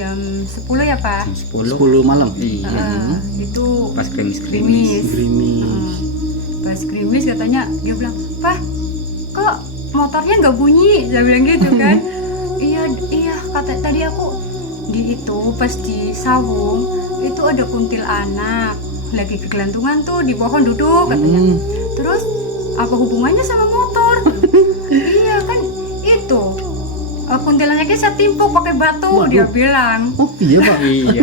jam 10 ya Pak? Jam 10. 10 malam. Iya. Itu Pas gerimis-gerimis. Gerimis. Pas gerimis katanya dia bilang, Pak, kok motornya nggak bunyi? Saya bilang gitu kan. Iya kata tadi aku di itu pas di Sawung itu ada kuntilanak lagi kegelantungan tuh di pohon duduk katanya. Terus apa hubungannya sama motor? Iya kan itu kuntilanaknya saya timpuk pakai batu. Waduh. Dia bilang. Oh iya Pak. Iya.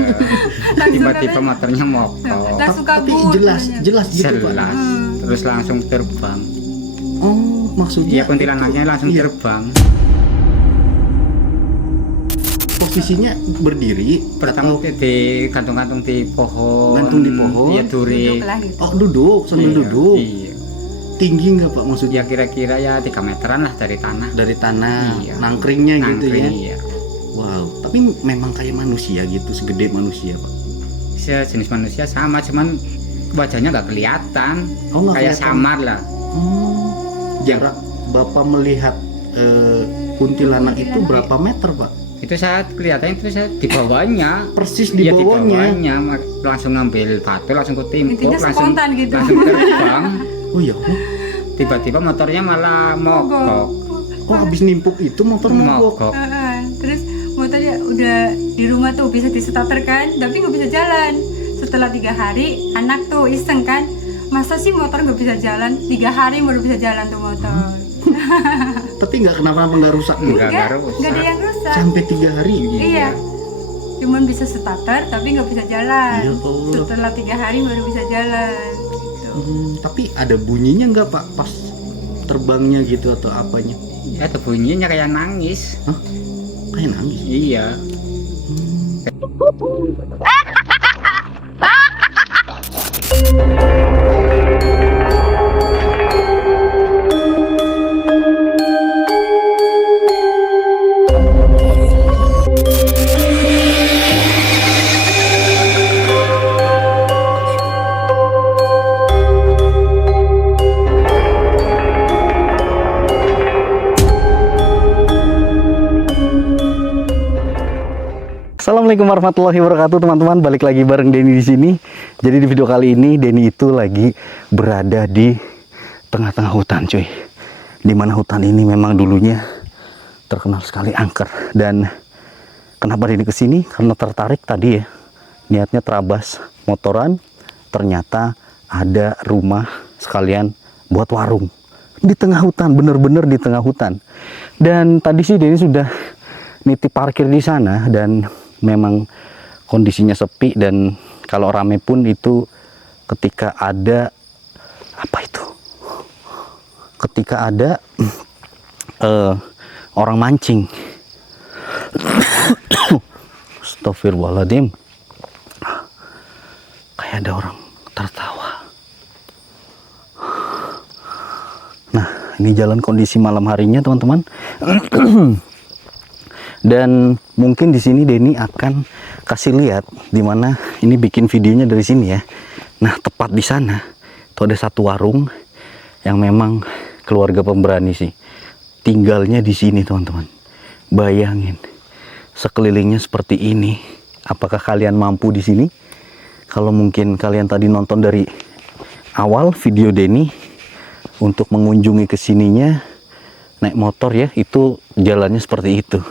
Langsung Tiba-tiba katanya, motornya mogok. langsung Tapi kabur jelas katanya. gitu Pak. Jelas. Terus langsung terbang. Oh maksudnya Iya, kuntilanaknya langsung iya, terbang. posisinya berdiri Pertama atau di gantung-gantung di pohon. Gantung di pohon? Iya, duri. Duduk lah gitu. oh duduk sambil Iya, duduk. Iya. Tinggi nggak Pak maksudnya? Ya kira-kira ya 3 meteran lah dari tanah. Dari tanah, Iya. nangkringnya gitu ya. Nangkring, iya. Wow, tapi memang kayak manusia gitu, segede manusia Pak. Sejenis manusia sama, cuman wajahnya nggak kelihatan. Oh, nggak Kayak kelihatan. samar lah. Jarak Bapak melihat kuntilanak itu berapa meter Pak? Itu saat kelihatannya itu saya di bawahnya. Persis di Iya, bawahnya. langsung ngambil batu, langsung kutimpuk, Intinya langsung spontan gitu. langsung terbang. Oh iya, Tiba-tiba motornya malah mogok. oh habis nimpuk itu motor mogok. Mogok. Terus motornya udah di rumah tuh bisa distarter kan, tapi nggak bisa jalan. Setelah 3 hari anak tuh iseng kan, masa sih motor nggak bisa jalan? 3 hari baru bisa jalan tuh motor. Tapi nggak kenapa-napa, nggak rusak tuh. Nggak rusak. nggak ada yang rusak. Sampai 3 hari. Iya, cuman bisa starter tapi nggak bisa jalan. Ya Allah. Setelah 3 hari baru bisa jalan. Gitu. Tapi ada bunyinya nggak Pak pas terbangnya gitu atau apanya? Ya, ada bunyinya kayak nangis. Hah? Kayak nangis. Iya. Assalamualaikum warahmatullahi wabarakatuh teman-teman, balik lagi bareng Denny di sini. Jadi di video kali ini Denny itu lagi berada di tengah-tengah hutan cuy. Dimana hutan ini memang dulunya terkenal sekali angker. Dan kenapa Denny kesini? Karena tertarik tadi ya, niatnya terabas motoran. Ternyata ada rumah sekalian buat warung di tengah hutan, bener-bener di tengah hutan. Dan tadi sih Denny sudah nitip parkir di sana dan memang kondisinya sepi, dan kalau rame pun itu ketika ada orang mancing. Astagfirullahaladzim, kayak ada orang tertawa. Nah, ini jalan kondisi malam harinya teman-teman. Dan mungkin di sini Denny akan kasih lihat dimana ini bikin videonya dari sini ya. Nah, tepat di sana itu ada satu warung yang memang keluarga pemberani sih. Tinggalnya di sini teman-teman. Bayangin sekelilingnya seperti ini. Apakah kalian mampu di sini? Kalau mungkin kalian tadi nonton dari awal video Denny untuk mengunjungi kesininya naik motor ya, itu jalannya seperti itu.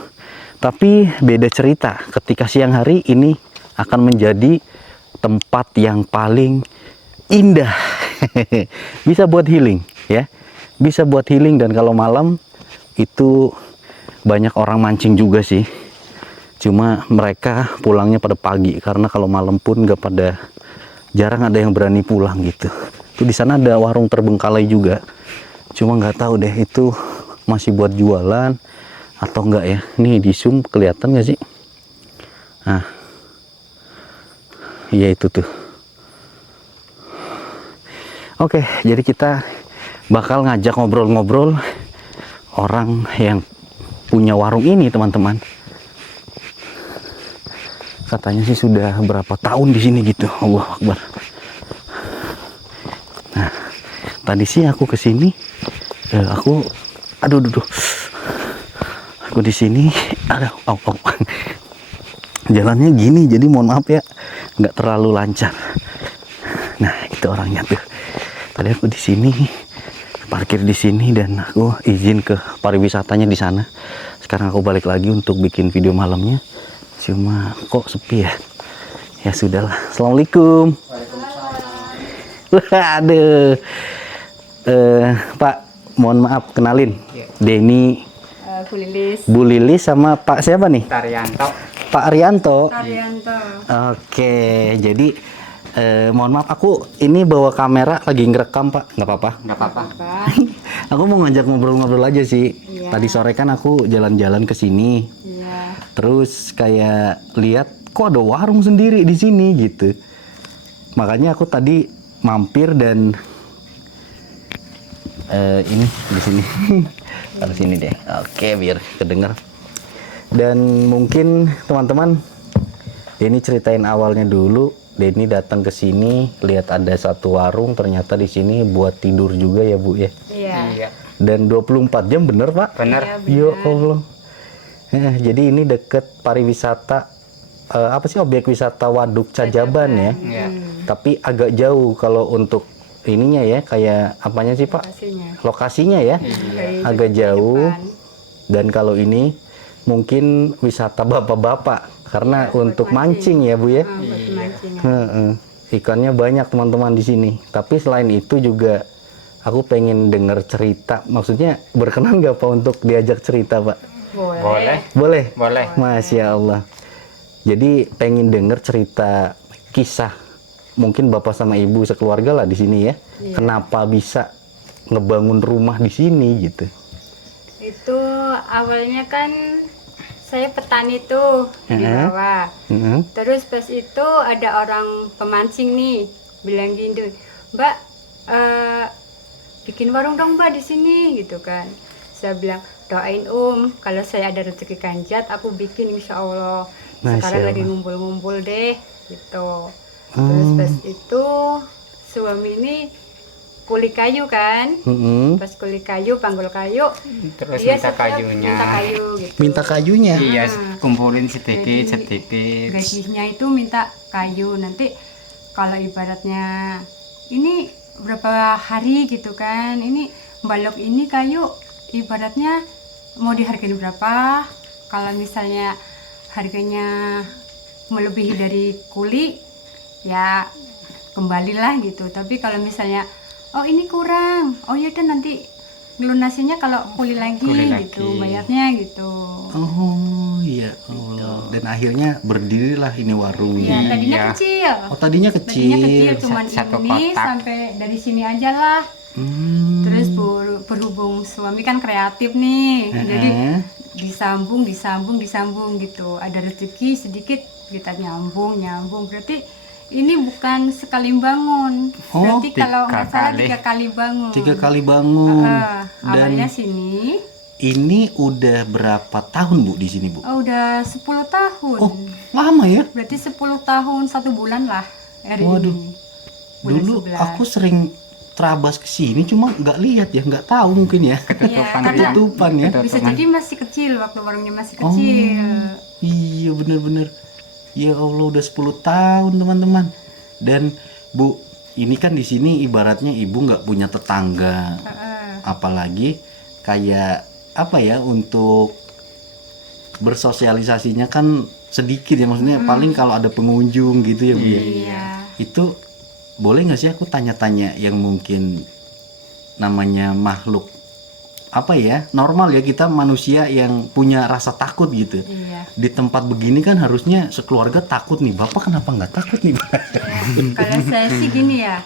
Tapi beda cerita ketika siang hari ini akan menjadi tempat yang paling indah. Bisa buat healing ya. Bisa buat healing, dan kalau malam itu banyak orang mancing juga sih. Cuma mereka pulangnya pada pagi karena kalau malam pun jarang ada yang berani pulang gitu. Tuh di sana ada warung terbengkalai juga. Cuma nggak tahu deh itu masih buat jualan atau enggak ya. Nih di zoom kelihatan nggak sih? Nah, iya itu tuh. Oke, jadi kita bakal ngajak ngobrol-ngobrol orang yang punya warung ini teman-teman. Katanya sih sudah berapa tahun di sini gitu. Allahu Akbar. Nah, tadi sih aku kesini, aku di sini ada jalannya gini, jadi mohon maaf ya, nggak terlalu lancar. Nah, itu orangnya tuh. Tadi aku di sini, parkir di sini dan aku izin ke pariwisatanya di sana. Sekarang aku balik lagi untuk bikin video malamnya. Cuma kok sepi ya? Ya sudahlah. Assalamualaikum. Waduh. Pak, mohon maaf, kenalin. Denny, Bu Lilis. Bu Lilis sama Pak siapa nih? Taryanto. Pak Arianto. Arianto. Oke, jadi mohon maaf, aku ini bawa kamera lagi ngerekam Pak, nggak apa-apa. Nggak apa-apa. Aku mau ngajak ngobrol-ngobrol aja sih. Iya. Tadi sore kan aku jalan-jalan ke sini, Iya. terus kayak lihat kok ada warung sendiri di sini gitu. Makanya aku tadi mampir dan ini di sini. Taruh sini deh. Oke, biar kedengar. Dan mungkin teman-teman, Denny ceritain awalnya dulu. Denny datang ke sini, lihat ada satu warung, ternyata di sini buat tidur juga ya Bu ya. Iya. Iya. Dan 24 jam bener Pak? Bener. Ya Allah. Jadi ini deket pariwisata, apa sih, objek wisata Waduk Cajaban ya. Iya. Tapi agak jauh kalau untuk ininya ya, kayak apanya sih Pak? Pastinya. Lokasinya ya, agak jauh. Dan kalau ini mungkin wisata bapak-bapak karena untuk mancing ya Bu ya. Buat mancing. Heeh. Ikannya banyak teman-teman di sini. Tapi selain itu juga aku pengen denger cerita. Maksudnya berkenan nggak Pak untuk diajak cerita Pak? Boleh. Boleh? Boleh. Masya Allah. Jadi pengen denger cerita kisah. Mungkin bapak sama ibu sekeluarga lah di sini ya. Iya. Kenapa bisa ngebangun rumah di sini gitu? Itu awalnya kan saya petani tuh di bawah. Heeh. Terus pas itu ada orang pemancing nih bilang gini, Mbak, bikin warung dong Mbak di sini gitu kan. Saya bilang doain kalau saya ada rezeki kanjat aku bikin insya Allah. Masya Sekarang lagi Allah. ngumpul-ngumpul deh gitu. Terus pas itu suami ini kuli kayu kan. Heeh. Pas kuli kayu, panggul kayu, Terus dia minta tetap kayunya. minta kayu gitu. Minta kayunya. Iya, Ah. kumpulin sedikit Jadi, sedikit. gajinya itu minta kayu. Nanti kalau ibaratnya ini berapa hari gitu kan, ini balok ini kayu ibaratnya mau dihargain berapa. Kalau misalnya harganya melebihi dari kuli ya kembalilah gitu. Tapi kalau misalnya oh ini kurang, oh ya udah nanti lunasinya kalau kuli lagi Kuli lagi. gitu, bayarnya gitu. Oh iya Allah. Dan akhirnya berdirilah ini warung. Ya, tadinya Iya. kecil. Oh tadinya kecil. Tadinya kecil cuman Satu ini kotak. sampai dari sini aja lah. Terus berhubung suami kan kreatif nih, jadi disambung gitu. Ada rezeki sedikit kita nyambung. Berarti ini bukan sekali bangun. Oh, Berarti kalau nggak salah 3 kali. kali bangun. 3 kali bangun. Awalnya Dan sini, ini udah berapa tahun Bu di sini Bu? oh, udah 10 tahun. Oh lama ya. Berarti 10 tahun 1 bulan lah hari Waduh. ini. Bulan Dulu 11. aku sering terabas ke sini cuma nggak lihat ya, nggak tahu mungkin ya. Ketutupan. karena Rian. Ketutupan ya. Bisa Ketutupan. jadi masih kecil waktu warungnya masih Oh, kecil. iya bener-bener. Ya Allah udah 10 tahun teman-teman. Dan Bu, ini kan di sini ibaratnya ibu nggak punya tetangga. Heeh. Apalagi kayak apa ya, untuk bersosialisasinya kan sedikit ya, maksudnya paling kalau ada pengunjung gitu ya Bu ya. Iya. Itu boleh nggak sih aku tanya-tanya yang mungkin namanya makhluk apa ya, normal ya, kita manusia yang punya rasa takut gitu. Iya. Di tempat begini kan harusnya sekeluarga takut nih. Bapak kenapa nggak takut nih? Kalau saya sih gini ya.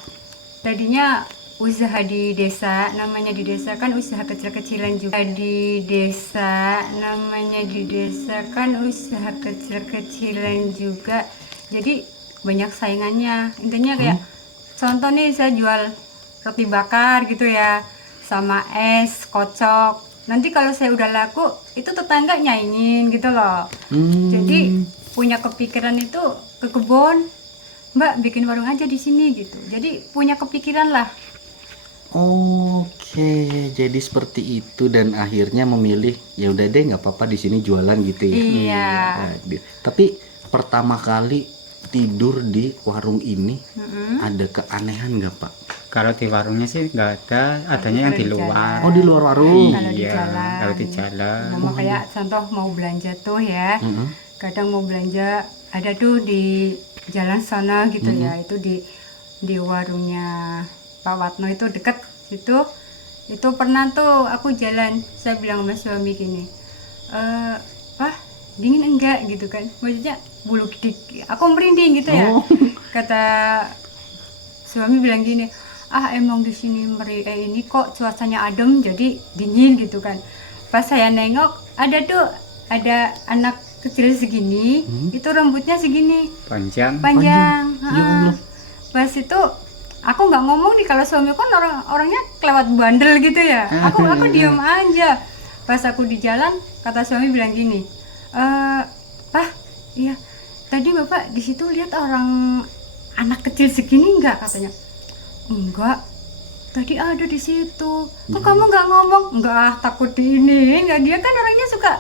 Tadinya usaha di desa, namanya di desa kan usaha kecil-kecilan juga. Di desa, namanya di desa kan usaha kecil-kecilan juga. Jadi banyak saingannya. Intinya kayak contoh nih, saya jual roti bakar gitu ya, sama es kocok. Nanti kalau saya udah laku, itu tetangga nyaingin gitu loh. Jadi punya kepikiran itu ke kebun, Mbak bikin warung aja di sini gitu. Jadi punya kepikiran lah. Oke, jadi seperti itu dan akhirnya memilih ya udah deh nggak apa-apa di sini jualan gitu ya. Iya. Nah, tapi pertama kali tidur di warung ini Mm-mm. ada keanehan nggak Pak? Kalau di warungnya sih nggak ada, adanya yang di Kalau di luar. jalan. Oh di luar warung. Kalau di Iya, jalan. kalau di jalan. Nama kayak contoh mau belanja tuh ya, Mm-mm. kadang mau belanja ada tuh di jalan sana gitu ya, itu di warungnya Pak Watno itu deket situ. Itu pernah tuh aku jalan, saya bilang sama suami gini, Pak dingin enggak gitu kan, maksudnya bulu aku merinding gitu ya. Oh. Kata suami bilang gini, emang di sini ini kok cuacanya adem jadi dingin gitu kan. Pas saya nengok ada anak kecil segini, itu rambutnya segini Panjang. panjang. Ya Ha-ha. Allah. Pas itu aku nggak ngomong nih, kalau suami kan orangnya kelewat bandel gitu ya. Aku diam aja. Pas aku di jalan, kata suami bilang gini, Pak, iya tadi bapak di situ lihat anak kecil segini nggak, katanya. Enggak, tadi ada di situ. Kok kamu nggak ngomong? Enggak, takut enggak, dia kan orangnya suka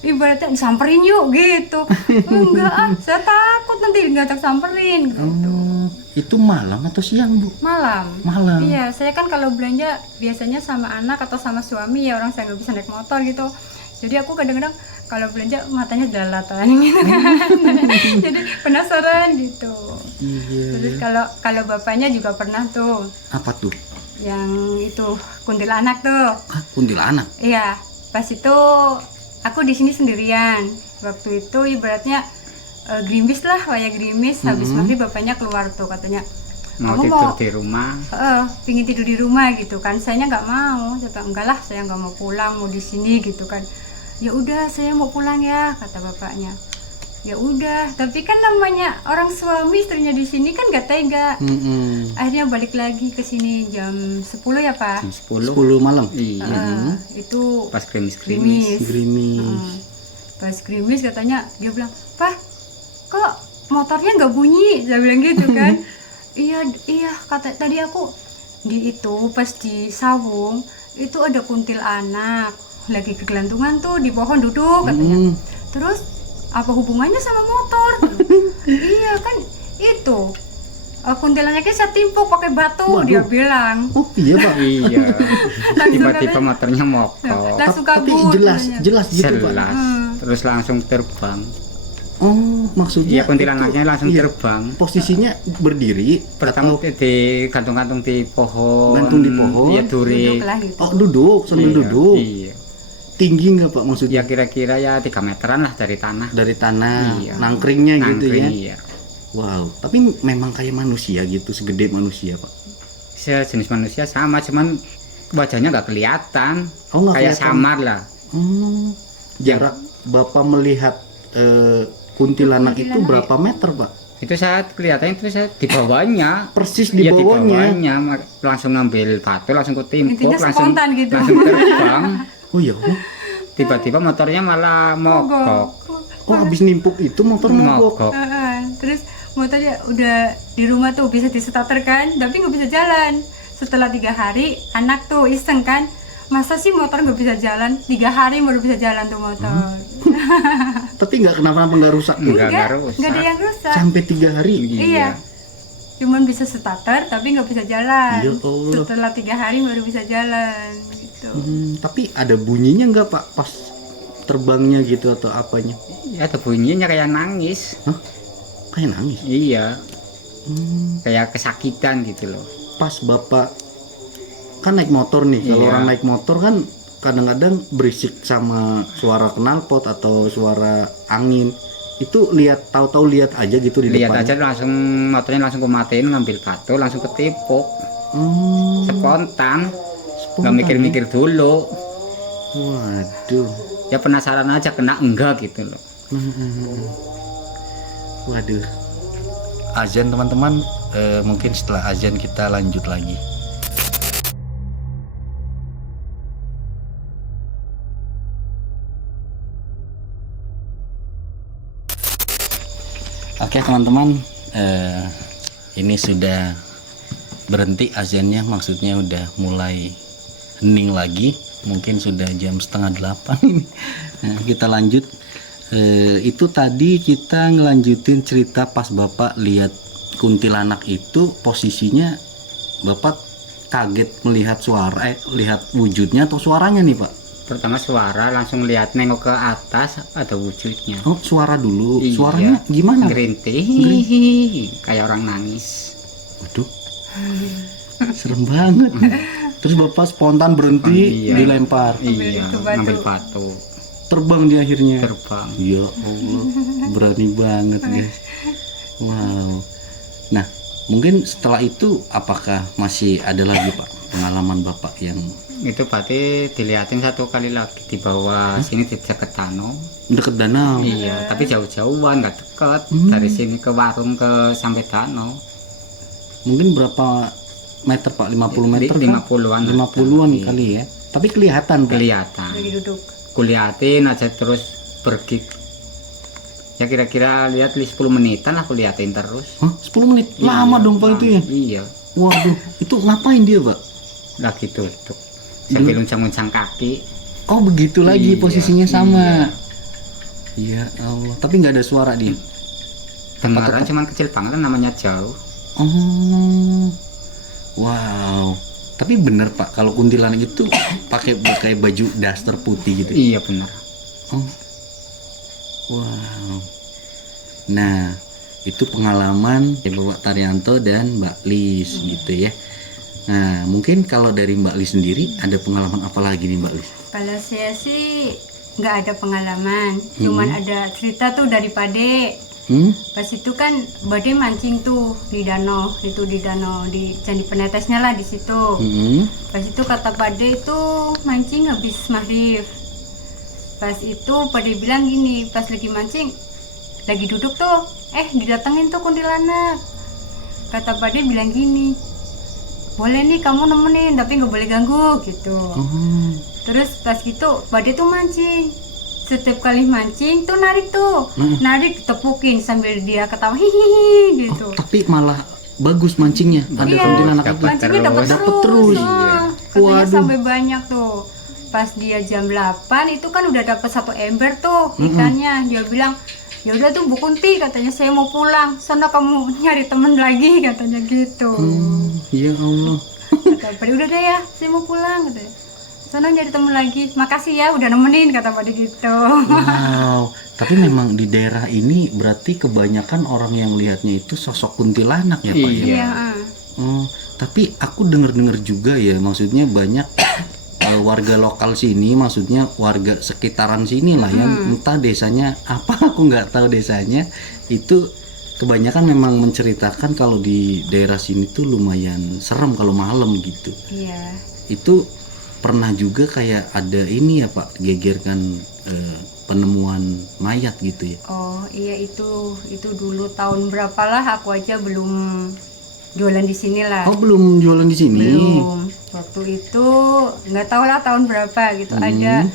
ibaratnya samperin yuk gitu. Enggak, saya takut nanti nggak tersamperin. Oh, itu malam atau siang Bu? Malam. Malam. Iya, saya kan kalau belanja biasanya sama anak atau sama suami ya, orang saya nggak bisa naik motor gitu. Jadi aku kadang-kadang kalau belanja matanya dalatan gitu kan. Jadi penasaran gitu. Iya. Terus kalau bapaknya juga pernah tuh Apa tuh? yang itu kuntilanak tuh. Kuntilanak. Iya, pas itu aku di sini sendirian. Waktu itu ibaratnya gerimis lah, waya gerimis. Habis maghrib bapaknya keluar tuh, katanya, Mau kamu tidur di rumah. pingin tidur di rumah gitu kan. Sayanya nggak mau. Saya bilang, enggak lah, saya nggak mau pulang, mau di sini gitu kan. Ya udah, saya mau pulang ya, kata bapaknya. Ya udah, tapi kan namanya orang suami istrinya di sini kan nggak tega. Akhirnya balik lagi ke sini jam 10 ya Pak. Jam 10. 10 malam. Iya. Itu Pas gerimis-gerimis. Gerimis. Pas gerimis katanya, dia bilang, Pak, kok motornya nggak bunyi? Saya bilang gitu kan. Iya, kata tadi aku pas di sawung itu ada kuntilanak lagi kegelantungan tuh di pohon duduk, katanya. Terus apa hubungannya sama motor? Iya kan itu kuntilanaknya saya timpuk pakai batu. Waduh. Dia bilang. Oh iya Pak. Iya. Langsung Tiba-tiba katanya- motornya mogok. Langsung Tapi kabur jelas katanya. jelas gitu Pak. Jelas. Terus langsung terbang. Oh maksudnya Iya, kuntilanaknya itu- langsung iya, terbang. posisinya berdiri Pertama atau di gantung-gantung di pohon. Gantung di pohon. Iya, duri. Duduk lah gitu. oh duduk sambil Iya, duduk. Iya. Tinggi nggak Pak maksudnya? Ya kira-kira ya 3 meteran lah dari tanah. Dari tanah, Iya. nangkringnya gitu ya. Nangkring, iya. Wow, tapi memang kayak manusia gitu, segede manusia Pak. Sejenis manusia sama, cuman wajahnya nggak kelihatan. Oh nggak Kayak kelihatan. samar lah. Jarak Bapak melihat kuntilanak itu Kuntilanak, berapa meter Pak? Itu saat kelihatannya itu saya di bawahnya. Persis di Iya, bawahnya. langsung ngambil batu, langsung ketimpuk, Intinya langsung spontan gitu. langsung terbang. Oh iya, oh, Tiba-tiba motornya malah mogok. oh habis nimpuk itu motor mogok. Mogok. Terus motornya udah di rumah tuh bisa distarter kan, tapi nggak bisa jalan. Setelah 3 hari anak tuh iseng kan, masa sih motor nggak bisa jalan? 3 hari baru bisa jalan tuh motor. Tapi nggak kenapa-napa, nggak rusak. Nggak rusak. nggak ada yang rusak. Sampai 3 hari. Iya, cuman bisa starter tapi nggak bisa jalan. Ya Allah. Setelah 3 hari baru bisa jalan gitu. Tapi ada bunyinya nggak Pak pas terbangnya gitu atau apanya? Ya, ada bunyinya kayak nangis. Hah? Kayak nangis. Iya, Hmm, kayak kesakitan gitu loh. Pas Bapak kan naik motor nih, kalau Iya. orang naik motor kan kadang-kadang berisik sama suara knalpot atau suara angin. Itu tahu-tahu lihat aja gitu di Lihat depan. aja langsung motornya langsung kumatiin, ngambil batu, langsung ketipuk. Hmm, Spontan, spontan nggak mikir-mikir dulu. ya. Waduh. Ya penasaran aja kena enggak gitu loh. Waduh. Azan teman-teman, mungkin setelah azan kita lanjut lagi. Oke teman-teman, ini sudah berhenti azannya, maksudnya udah mulai hening lagi, mungkin sudah jam 7:30 ini. Nah, kita lanjut. Itu tadi kita ngelanjutin cerita pas Bapak lihat kuntilanak itu, posisinya Bapak kaget melihat suara, lihat wujudnya atau suaranya nih Pak? Pertama suara, langsung lihat nengok ke atas ada wujudnya. Oh, suara dulu. Iya. Suaranya gimana? Gerintih, kayak orang nangis. Waduh, serem banget. Terus Bapak spontan berhenti, Iya. dilempar. Iya, itu batu. ngambil batu, Terbang di akhirnya. terbang. Ya Allah, berani banget guys. Wow. Nah, mungkin setelah itu apakah masih ada lagi Pak pengalaman Bapak yang Itu berarti dilihatin satu kali lagi di bawah sini di dekat danau. deket danau? Iya, tapi jauh-jauhan, nggak dekat. Dari sini ke warung ke sampai danau. Mungkin berapa meter Pak? 50 meter kan? 50-an. 50-an Iya. kali ya. Tapi kelihatan Pak. Kelihatan. Lagi duduk. Kulihatin aja terus pergi. Ya kira-kira lihat 10 menitan aku liatin terus. Hah? 10 menit? Lama Iya, dong Pak itu ya? Iya, Waduh, itu ngapain dia Pak? lagi duduk. Sambil uncang-uncang kaki. Oh begitu lagi Iya, posisinya sama. Iya Allah. Tapi nggak ada suara dia. Dengaran cuman kecil banget kan, namanya jauh. Oh, wow. Tapi bener Pak, kalau kuntilanak itu pakai baju daster putih gitu. Iya benar. Oh, wow. Nah, itu pengalaman Bapak Taryanto dan Mbak Lis gitu ya. Nah, mungkin kalau dari Mbak Lis sendiri ada pengalaman apa lagi nih Mbak Lis? Kalau saya sih nggak ada pengalaman, cuman ada cerita tuh dari Pade. Hmm? Pas itu kan Bade mancing tuh di danau, itu di danau di Candi Penetesnya lah di situ. Hmm? Pas itu kata Pade itu mancing habis maghrib. Pas itu Pade bilang gini, pas lagi mancing, lagi duduk tuh, didatengin tuh kuntilanak. Kata Pade bilang gini, boleh nih kamu nemenin, tapi nggak boleh ganggu gitu. Oh. Terus pas gitu Bade tuh mancing. Setiap kali mancing tuh narik tuh, narik ditepukin sambil dia ketawa hihihi gitu. Tapi malah bagus mancingnya. Ada Iya, kuntilanak itu. mancingnya dapat Dapat terus. terus. Katanya Waduh. sampai banyak tuh. Pas dia jam 8 itu kan udah dapat 1 ember tuh ikannya. Dia bilang, ya udah tuh Bu Kunti, katanya saya mau pulang. Sana kamu nyari temen lagi, katanya gitu. Ya Allah. Kata Pade, udah deh ya, saya mau pulang, katanya. Sana nyari temen lagi. Makasih ya udah nemenin, kata Pade gitu. Wow. Tapi memang di daerah ini berarti kebanyakan orang yang lihatnya itu sosok kuntilanak ya Pak ya? Iya. Oh, tapi aku dengar-dengar juga ya, maksudnya banyak warga lokal sini, maksudnya warga sekitaran sini lah yang entah desanya apa, aku nggak tahu desanya, itu kebanyakan memang menceritakan kalau di daerah sini tuh lumayan serem kalau malam gitu. Iya. Itu pernah juga kayak ada ini ya Pak, gegerkan penemuan mayat gitu ya. Oh iya, itu dulu tahun berapalah, aku aja belum jualan di sini lah. Oh belum jualan di sini? Belum. Waktu itu nggak tahu lah tahun berapa gitu. Ada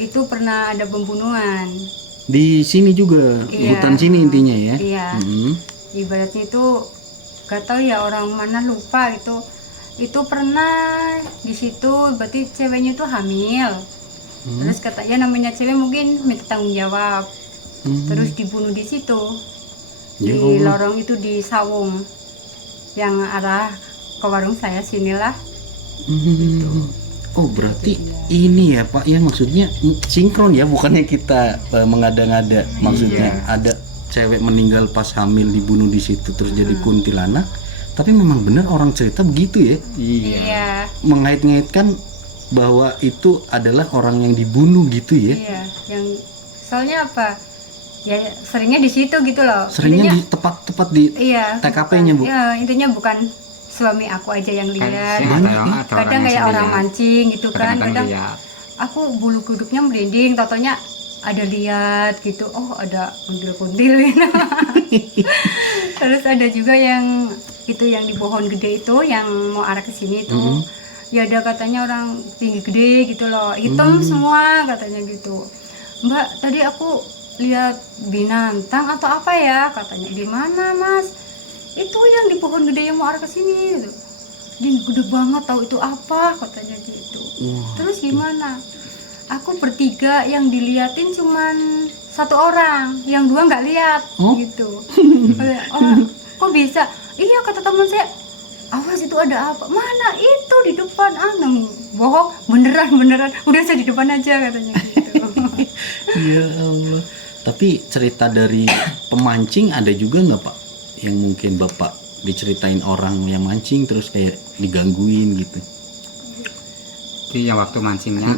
itu pernah ada pembunuhan. Di sini juga, Iya. hutan sini intinya ya. Iya. Hmm. Ibaratnya itu nggak tahu ya orang mana, lupa gitu. Itu pernah di situ, berarti ceweknya itu hamil. Terus katanya namanya cewek mungkin minta tanggung jawab. Terus dibunuh di situ. Ya Di Allah. lorong itu di Sawung. Yang arah ke warung saya sinilah. Oh berarti ini ya Pak ya, maksudnya sinkron ya, bukannya kita mengada-ngada, maksudnya ada cewek meninggal pas hamil dibunuh di situ terus jadi kuntilanak, tapi memang benar orang cerita begitu ya, Iya. mengait-ngaitkan bahwa itu adalah orang yang dibunuh gitu ya. Iya, yang soalnya apa? Ya seringnya di situ gitu loh. Seringnya di tepat di iya, TKP-nya, Bu. Iya, intinya bukan suami aku aja yang lihat. Banyak, Kadang kayak orang mancing gitu kan. Kadang lihat. aku bulu kuduknya merinding, totonya ada lihat gitu. Oh, ada kuntil-kuntil gitu. Terus ada juga yang itu yang di pohon gede itu yang mau arah ke sini tuh. Ya ada katanya orang tinggi gede gitu loh, hitam semua katanya gitu. Mbak, tadi aku lihat binatang atau apa ya, katanya. Di mana Mas? Itu yang di pohon gede yang mau arah ke sini gitu. Dia gede banget, tahu itu apa, katanya gitu. Terus gimana? aku bertiga, yang diliatin cuman satu orang, yang dua nggak lihat gitu. Kok bisa? Iya, kata teman saya, awas itu ada apa? Mana itu di depan? Bohong, beneran udah saya di depan aja katanya gitu. Ya Allah. Tapi cerita dari pemancing ada juga nggak Pak? Yang mungkin Bapak diceritain orang yang mancing terus kayak digangguin gitu. Itu yang waktu mancingnya.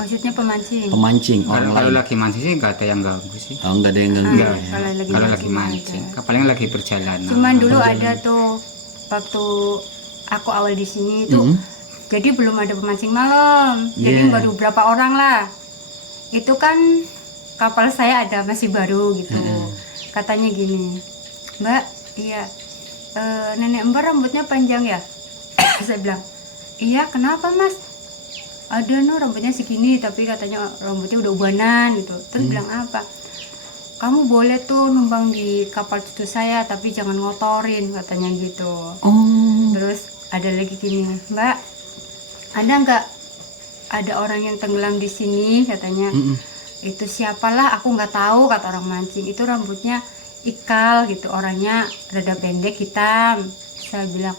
Maksudnya pemancing. Pemancing orang Kalau lain. lagi mancing sih nggak ada yang ganggu sih. Oh, nggak ada yang ganggu. Enggak. Kalau Kalau lagi mancing, paling lagi perjalanan. Cuman dulu ada tuh waktu aku awal di sini itu, jadi belum ada pemancing malam. Jadi baru berapa orang lah. Itu kan kapal saya ada masih baru gitu. Katanya gini, Mbak, iya, nenek Mbak rambutnya panjang ya? Saya bilang, iya, kenapa Mas? Ada rambutnya segini, tapi katanya rambutnya udah ubanan gitu. Terus bilang apa? Kamu boleh tuh numpang di kapal cucu saya, tapi jangan ngotorin, katanya gitu. Terus ada lagi gini, Mbak, ada nggak ada orang yang tenggelam di sini, katanya. Itu siapalah, aku nggak tahu, kata orang mancing. Itu rambutnya ikal gitu, orangnya rada pendek, hitam. Saya bilang,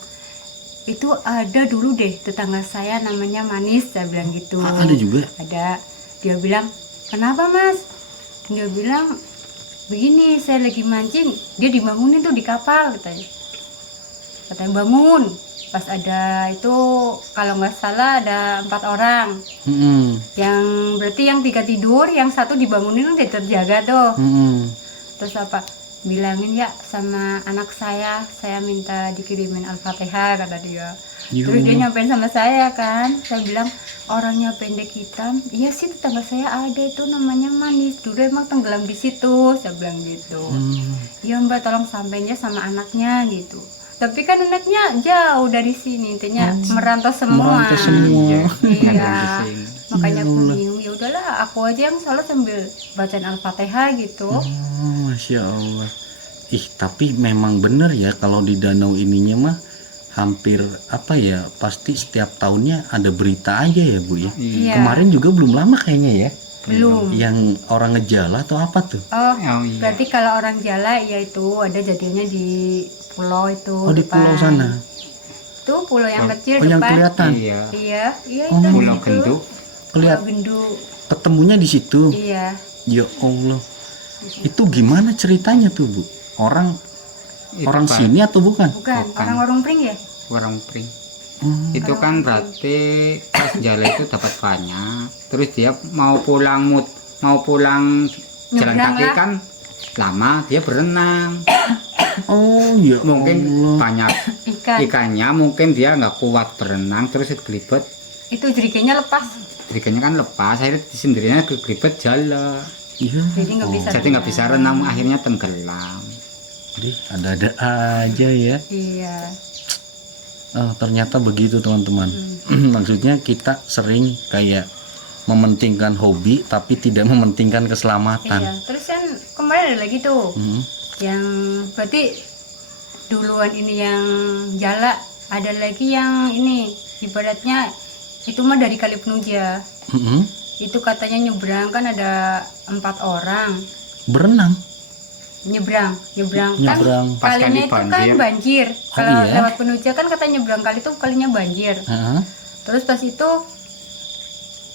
itu ada dulu deh tetangga saya namanya Manis, saya bilang gitu. Ada juga? Ada. Dia bilang, kenapa Mas? Dia bilang, begini, saya lagi mancing, dia dibangunin tuh di kapal, katanya bangun. Pas ada itu, kalau nggak salah ada 4 orang. Yang berarti yang 3 tidur, yang 1 dibangunin udah terjaga tuh. Terus apa? Bilangin ya sama anak saya minta dikirimin Al-Fatihah, kata dia. Terus dia nyampein sama saya kan, saya bilang orangnya pendek hitam. Iya sih, tetangga saya ada itu namanya Manis, dulu emang tenggelam di situ, saya bilang gitu. Iya Mbak, tolong sampainya sama anaknya gitu. Tapi kan anaknya jauh dari sini, intinya merantau semua. Semua. Iya. Makanya aku bingung, ya udahlah, aku aja yang selalu sambil bacain Al-Fatihah gitu. Masya Allah. Tapi memang bener ya kalau di danau ininya mah hampir pasti setiap tahunnya ada berita aja ya Bu ya. Iya. Kemarin juga belum lama kayaknya ya. Belum. Yang orang ngejala atau apa tuh? Oh, iya. berarti kalau orang jala ya itu ada jadinya di pulau itu. Oh, di depan. pulau sana. Itu pulau yang kecil yang depan. kelihatan. Iya. Iya itu di Pulau situ. Genduk. Kelihatan. Pulau Genduk. Ketemunya di situ. Iya. Ya Allah. Itu gimana ceritanya tuh Bu? Orang Itu sini atau bukan? Bukan, Bukan. orang Warung Pring ya? Warung Pring. Itu kan berarti pas jalan itu dapat banyak. Terus dia mau pulang jalan Nyebrang kaki lah. kan lama, dia berenang. Oh ya. Mungkin Allah. banyak Ikan. ikannya, mungkin dia nggak kuat berenang, terus kelibet. Itu jerikanya lepas. Ikannya kan lepas, akhirnya sendirinya kelibet jalan. Iya. Jadi nggak bisa. Jadi nggak bisa renang, akhirnya tenggelam. Jadi ada-ada aja ya. Iya. Oh, ternyata begitu teman-teman. Maksudnya kita sering kayak mementingkan hobi tapi tidak mementingkan keselamatan. Iya. Terus kan kemarin ada lagi tuh. Yang berarti duluan ini yang jala, ada lagi yang ini ibaratnya itu mah dari Kali Penuja. Itu katanya nyebrang kan ada 4 orang Berenang. nyebrang Nyebrang. Pas kalinya kali itu kan banjir. banjir. Kalau iya? lewat Penuja kan katanya nyebrang kali itu kalinya banjir. Terus pas itu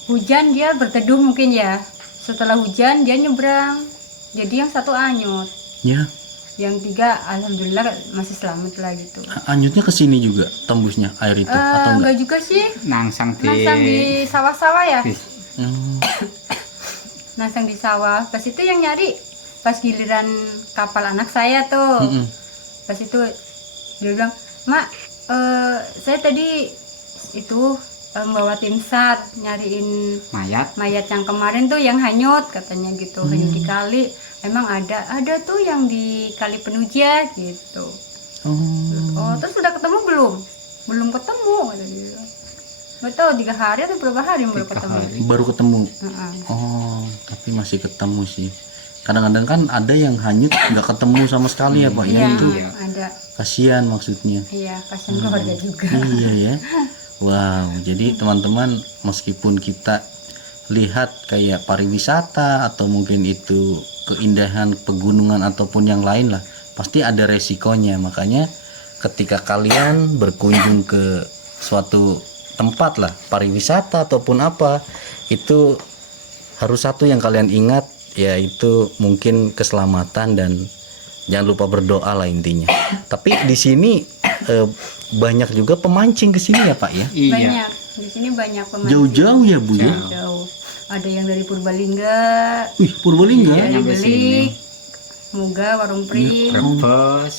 hujan, dia berteduh mungkin ya. Setelah hujan dia nyebrang. Jadi yang 1 anyut. Ya. Yang 3 alhamdulillah masih selamat lah gitu. Anyutnya ke sini juga tembusnya air itu atau enggak? Enggak juga sih. Nangsang Nasang di sawah-sawah ya. Hmm. Nasang di sawah. Pas itu yang nyari pas giliran kapal anak saya tuh. Pas itu dia bilang, "Mak, saya tadi itu bawa tim SAR nyariin mayat yang kemarin tuh yang hanyut," katanya gitu. Hanyut di kali. Emang ada tuh yang di Kali Penuja gitu. Oh, terus sudah ketemu belum? Belum ketemu, kata dia. Nggak tahu 3 hari atau berapa hari baru ketemu. Baru ketemu. Oh, tapi masih ketemu sih. Kadang-kadang kan ada yang hanyut nggak ketemu sama sekali ya Pak. Iya, Itu ada. kasihan maksudnya. Iya, kasihan keluarga juga. Iya ya. Wow, jadi teman-teman meskipun kita lihat kayak pariwisata atau mungkin itu keindahan pegunungan ataupun yang lain lah, pasti ada resikonya. Makanya ketika kalian berkunjung ke suatu tempat lah, pariwisata ataupun apa, itu harus satu yang kalian ingat, yaitu mungkin keselamatan dan jangan lupa berdoa lah intinya. Tapi di sini banyak juga pemancing ke sini ya Pak ya? Iya. Banyak. Di sini banyak pemancing. Jauh-jauh ya Bu ya? Jauh. Ada yang dari Purbalingga, Wih, Purbalingga? Iya. dari Nyampe sini. Belik, Muga, Warung Pring. Brebes.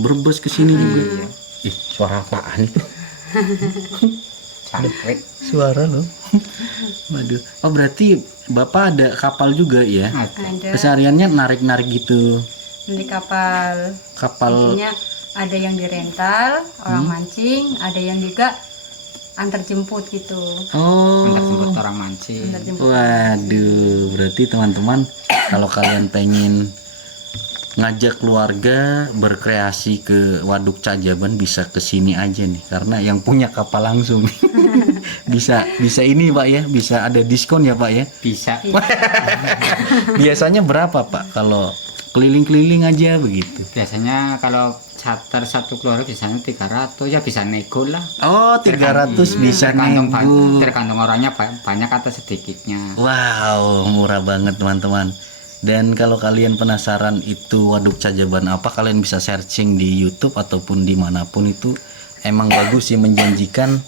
Brebes ke sini juga. Ih, suara apaan itu? Cangkrik. Suara loh. Waduh. Oh, berarti Bapak ada kapal juga ya? Ada. Ada Kesehariannya narik-narik gitu. di kapal. Kapal Intinya ada yang dirental, orang mancing, ada yang juga antar jemput gitu. Oh. Antar jemput orang mancing. Antar jemput. Waduh, berarti teman-teman kalau kalian pengen ngajak keluarga berkreasi ke Waduk Cajaban bisa ke sini aja nih, karena yang punya kapal langsung. bisa ini Pak ya, bisa ada diskon ya Pak ya. Bisa. Biasanya berapa Pak kalau keliling-keliling aja begitu? Biasanya kalau charter satu keluarga biasanya 300, ya bisa nego lah. Oh, 300 bisa tergantung, nego. tergantung orangnya banyak atau sedikitnya. Wow, murah banget teman-teman. Dan kalau kalian penasaran itu Waduk Cajaban apa, kalian bisa searching di YouTube ataupun dimanapun. Itu emang bagus sih, menjanjikan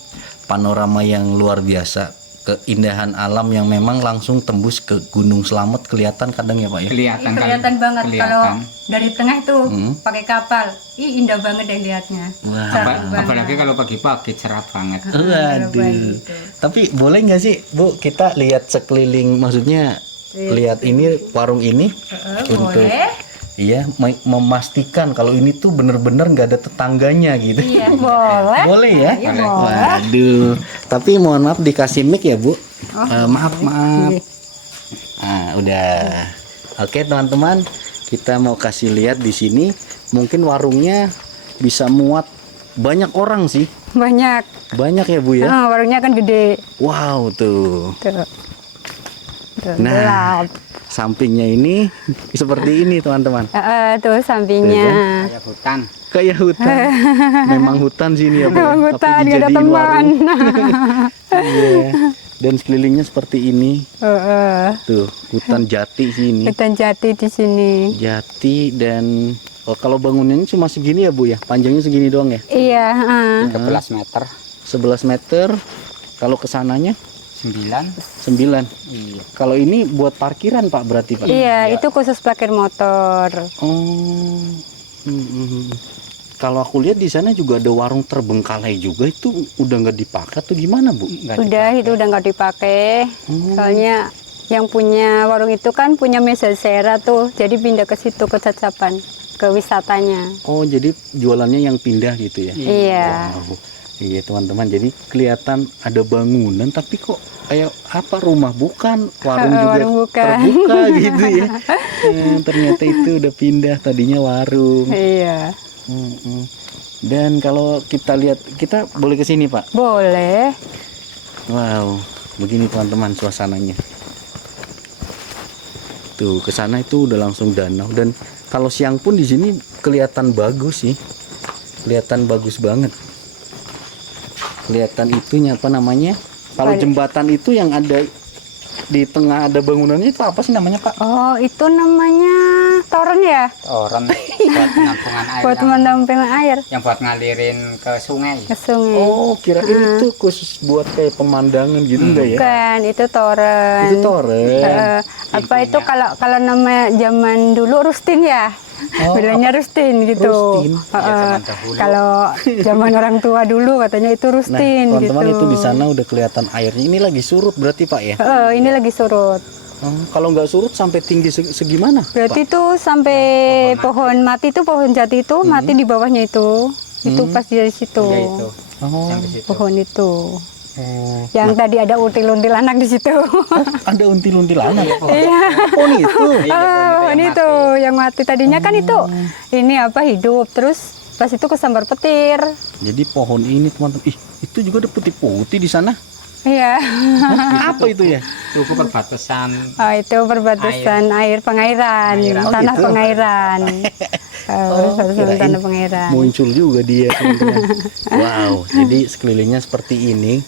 panorama yang luar biasa, keindahan alam yang memang langsung tembus ke Gunung Slamet kelihatan kadang ya Pak ya. Kelihatan kan? Kelihatan banget kalau Kelihatan. dari tengah itu pakai kapal. Ih, indah banget yang lihatnya. Wah. Cantik banget. Apalagi kalau pagi-pagi cerah banget. Waduh. Tapi boleh nggak sih Bu kita lihat sekeliling, maksudnya lihat ini warung ini untuk Boleh. iya memastikan kalau ini tuh bener-bener nggak ada tetangganya gitu. Iya, boleh. Boleh ya? Iya, boleh. Waduh. Tapi mohon maaf dikasih mic ya Bu. Maaf. Udah. Oke teman-teman, kita mau kasih lihat di sini. Mungkin warungnya bisa muat banyak orang sih. Banyak. Banyak ya Bu ya. Warungnya kan gede. Wow tuh. Tuh. Tuh, Nah, gelap. sampingnya ini seperti ini teman-teman. Tuh sampingnya. Kayak hutan. Kayak hutan. Memang hutan sini ya Bu. Memang Tapi hutan, gak ada dijadiin teman. warung. Iya. Dan sekelilingnya seperti ini. Tuh, hutan jati sini. Hutan jati di sini. Jati dan kalau bangunannya cuma segini ya Bu ya. Panjangnya segini doang ya. Iya. 13 meter. 11 meter. Kalau kesananya 9. 9. Iya. Kalau ini buat parkiran Pak berarti Pak. Iya, itu khusus parkir motor. Oh. Kalau aku lihat di sana juga ada warung terbengkalai juga, itu udah nggak dipakai tuh gimana Bu? Udah, itu udah nggak dipakai. Soalnya yang punya warung itu kan punya mesasera tuh, jadi pindah ke situ, ke Cacapan, ke wisatanya. Oh, jadi jualannya yang pindah gitu ya? Iya. Wow. Iya teman-teman, jadi kelihatan ada bangunan tapi kok kayak apa, rumah bukan, warung juga Warung bukan. terbuka gitu ya. Ternyata itu udah pindah, tadinya warung. Iya. Dan kalau kita lihat, kita boleh ke sini Pak? Boleh. Wow, begini teman-teman suasananya. Tuh, ke sana itu udah langsung danau, dan kalau siang pun di sini kelihatan bagus sih. Kelihatan bagus banget. Kelihatan itunya apa namanya? Kalau jembatan itu yang ada di tengah ada bangunannya itu apa sih namanya Pak? Oh, itu namanya toren ya? Orang buat penampungan air. Buat penampungan air Yang buat ngalirin ke sungai. ke sungai. Oh, kirain itu khusus buat kayak pemandangan gitu enggak ya? Bukan, itu toren. Itu toren. Apa itu kalau nama zaman dulu Rustin ya? Oh, Bilangnya Rustin gitu. Rustin? zaman dahulu. Kalau zaman orang tua dulu katanya itu Nah, Rustin teman-teman gitu. itu di sana udah kelihatan airnya. Ini lagi surut berarti Pak ya? Ini lagi surut. Kalau nggak surut sampai tinggi segimana? Berarti itu sampai pohon mati itu, pohon jati itu mati di bawahnya itu. Itu pas dari situ. Ya itu. Oh, Yang di situ. Pohon itu. oh. Yang tadi ada until-until anak di situ. Ada until-until anak. Iya. Oh, itu. Pohon itu yang mati tadinya kan itu ini apa hidup, terus pas itu kesambar petir. Jadi pohon ini teman-teman, itu juga ada putih-putih di sana. Iya. Apa itu ya? Tuku perbatasan. Oh, itu perbatasan air pengairan, Pengairan. Oh, tanah gitu. pengairan. Perbatasan kirain tanah pengairan. Muncul juga dia, teman-teman. Wow, jadi sekelilingnya seperti ini.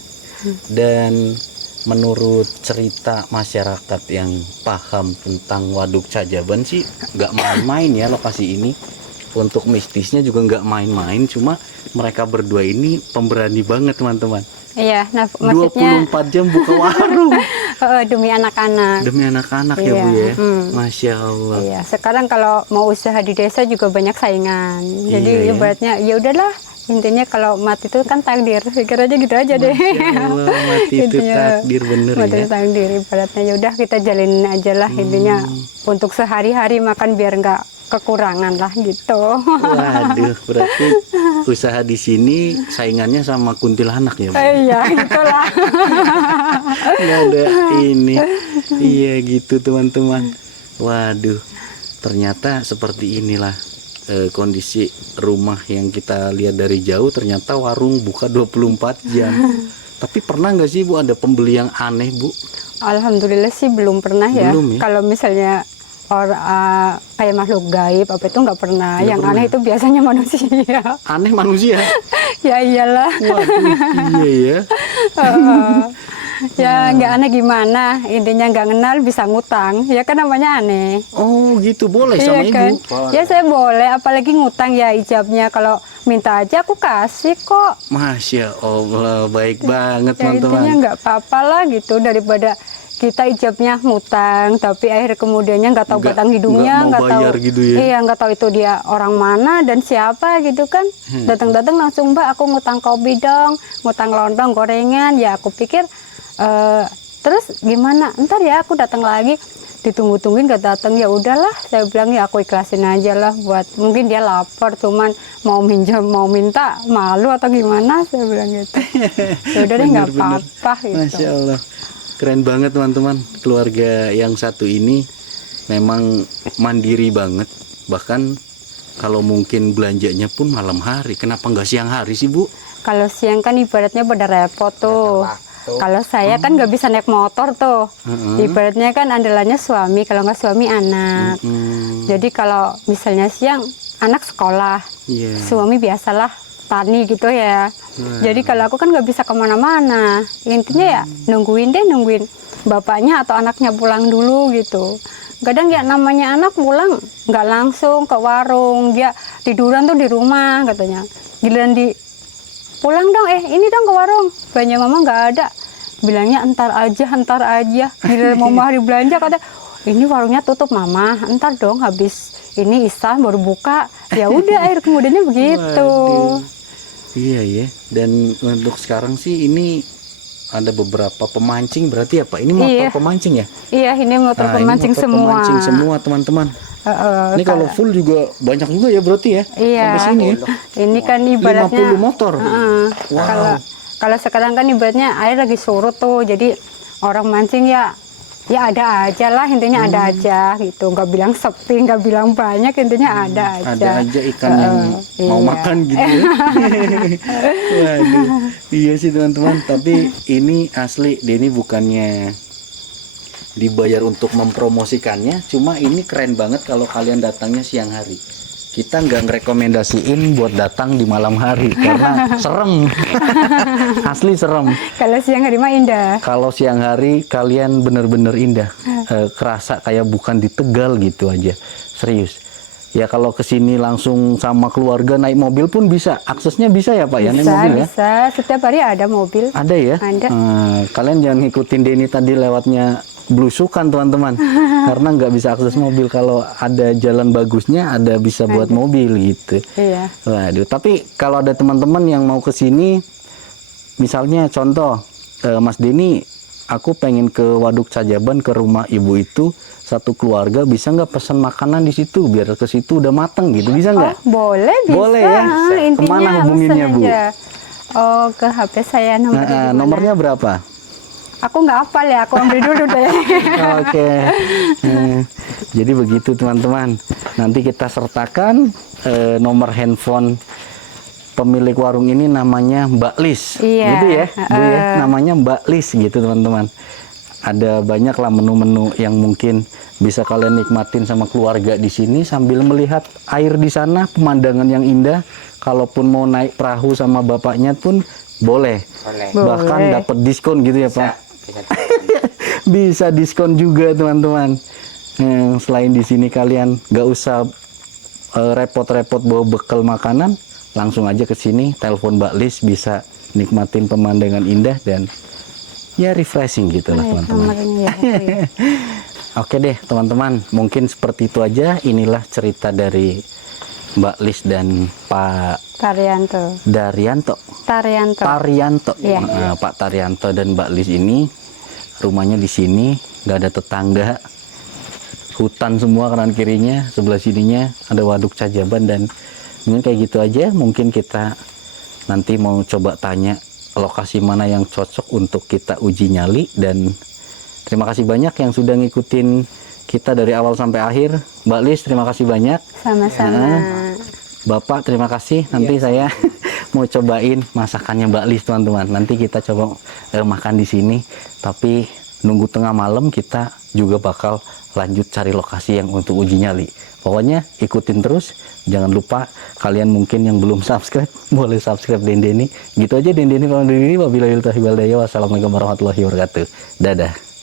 Dan menurut cerita masyarakat yang paham tentang Waduk Cajaban sih nggak main-main ya lokasi ini. Untuk mistisnya juga nggak main-main, cuma mereka berdua ini pemberani banget, teman-teman. Iya, nah maksudnya 24 jam buka warung demi anak-anak. demi anak-anak ya Bu Iya, ya. Masya Allah. Iya, sekarang kalau mau usaha di desa juga banyak saingan. Jadi Iya, ya. ibaratnya ya udahlah, intinya kalau mati itu kan takdir. Pikir aja gitu aja deh. Masya Allah, mati itu Intinya, takdir bener mati ya. itu takdir. Ibaratnya ya udah kita jalinin aja lah. Intinya untuk sehari-hari makan biar nggak kekurangan lah gitu. Waduh, berarti usaha di sini saingannya sama kuntilanak ya Bu? Iya, itulah. Nggak ada ini. Iya gitu teman-teman. Waduh, ternyata seperti inilah kondisi rumah yang kita lihat dari jauh. Ternyata warung buka 24 jam. Tapi pernah nggak sih Bu ada pembeli yang aneh Bu? Alhamdulillah sih belum pernah ya. Belum ya? Kalau misalnya kayak makhluk gaib apa itu nggak pernah. Nggak Yang pernah. aneh itu biasanya manusia. Aneh manusia? Ya iyalah. Waduh, iya ya. Ya nggak aneh gimana, intinya nggak kenal bisa ngutang, ya kan namanya aneh. Oh gitu, boleh sama Iya kan? Ibu? Ya saya boleh, apalagi ngutang ya ijabnya, kalau minta aja aku kasih kok. Masya Allah, baik banget Ya intinya teman-teman. nggak apa-apa lah gitu, daripada kita ijabnya ngutang tapi akhir kemudiannya nggak tahu Nggak- batang hidungnya, nggak mau tahu bayar gitu ya? iya nggak tahu itu dia orang mana dan siapa gitu kan. Datang-datang langsung, Mbak aku ngutang kopi dong, ngutang lontong gorengan. Ya aku pikir terus gimana, ntar ya aku datang lagi, ditunggu-tungguin gak datang. Ya udahlah, saya bilang ya aku ikhlasin aja lah, buat mungkin dia lapar cuman mau minjam mau minta malu atau gimana, saya bilang gitu. Ya udah deh nggak Bener-bener. apa-apa gitu. Masya Allah, keren banget teman-teman. Keluarga yang satu ini memang mandiri banget. Bahkan kalau mungkin belanjanya pun malam hari. Kenapa nggak siang hari sih Bu? Kalau siang kan ibaratnya pada repot tuh. Kalau saya kan nggak bisa naik motor tuh. Ibaratnya kan andalannya suami, kalau nggak suami anak. Jadi kalau misalnya siang anak sekolah, Iya. suami biasalah tani gitu ya. Jadi kalau aku kan nggak bisa kemana-mana. Intinya ya nungguin bapaknya atau anaknya pulang dulu gitu. Kadang ya namanya anak pulang nggak langsung ke warung, dia tiduran tuh di rumah katanya. Giliran di pulang dong, ini dong ke warung, belanja mama nggak ada. Bilangnya entar aja. Giliran mau hari belanja kata, ini warungnya tutup mama, entar dong habis ini isya baru buka. Ya udah akhir kemudiannya begitu. Waduh. Iya ya. Dan untuk sekarang sih ini ada beberapa pemancing, berarti apa? Ini motor Iya. pemancing ya? Iya, ini motor Nah, ini pemancing motor semua. Pemancing semua teman-teman. Ini kalau full juga banyak juga ya berarti ya? Iya. Sampai sini ya? Ini kan ibaratnya 50 motor. Wow. Kalau sekarang kan ibaratnya air lagi surut tuh, jadi orang mancing ya ada aja lah, intinya ada aja gitu. Nggak bilang sepi, nggak bilang banyak, intinya ada aja. Ada aja ikan yang mau iya. makan gitu ya. Waduh. Iya sih teman-teman, tapi ini asli Denny bukannya dibayar untuk mempromosikannya, cuma ini keren banget kalau kalian datangnya siang hari. Kita nggak ngerekomendasiin buat datang di malam hari karena serem. Asli serem. Kalau siang hari mah indah. Kalau siang hari kalian bener-bener indah. Kerasa kayak bukan di Tegal gitu aja. Serius. Ya kalau kesini langsung sama keluarga naik mobil pun bisa. Aksesnya bisa ya Pak ya, naik mobil ya? Bisa. Setiap hari ada mobil. Ada ya? Ada. Kalian jangan ngikutin Denny tadi lewatnya belusukan teman-teman. Karena nggak bisa akses mobil. Kalau ada jalan bagusnya ada bisa buat mobil gitu. Iya. Waduh, tapi kalau ada teman-teman yang mau ke sini, misalnya contoh, Mas Denny, aku pengen ke Waduk Cajaban ke rumah ibu itu, satu keluarga, bisa nggak pesan makanan di situ biar ke situ udah mateng gitu, bisa nggak? Boleh, bisa. Boleh ya? Intinya Kemana hubunginnya, pesan Bu? aja. Oh, ke HP saya nomornya. Nomornya berapa? Aku nggak hafal ya, aku ambil dulu deh. Oke. Jadi begitu teman-teman. Nanti kita sertakan nomor handphone pemilik warung ini namanya Mbak Lis. Iya, Gitu ya, Bu ya. Namanya Mbak Lis gitu teman-teman. Ada banyak lah menu-menu yang mungkin bisa kalian nikmatin sama keluarga di sini sambil melihat air di sana, pemandangan yang indah. Kalaupun mau naik perahu sama bapaknya pun boleh. Boleh. Bahkan Boleh. dapat diskon gitu ya, Pak. Bisa. Bisa diskon juga teman-teman. Selain di sini kalian gak usah repot-repot bawa bekal makanan, langsung aja ke sini, telepon Mbak Lis, bisa nikmatin pemandangan indah dan ya refreshing gitu lah teman-teman. Kamarnya ya. Oke deh teman-teman, mungkin seperti itu aja. Inilah cerita dari Mbak Lis dan Pak Taryanto. Taryanto. Iya. Nah, Pak Taryanto dan Mbak Lis ini rumahnya di sini, nggak ada tetangga, hutan semua kanan kirinya, sebelah sininya ada waduk Cajaban, dan mungkin kayak gitu aja. Mungkin kita nanti mau coba tanya lokasi mana yang cocok untuk kita uji nyali. Dan terima kasih banyak yang sudah ngikutin kita dari awal sampai akhir. Mbak Lis, terima kasih banyak. Sama-sama. Bapak, terima kasih. Nanti saya mau cobain masakannya Mbak Lis, teman-teman. Nanti kita coba makan di sini. Tapi nunggu tengah malam kita juga bakal lanjut cari lokasi yang untuk uji nyali. Pokoknya ikutin terus. Jangan lupa kalian mungkin yang belum subscribe, boleh subscribe Dendeni. Gitu aja Dendeni pamit undur diri. Wabillahi taufiq wal hidayah. Wassalamualaikum warahmatullahi wabarakatuh. Dadah.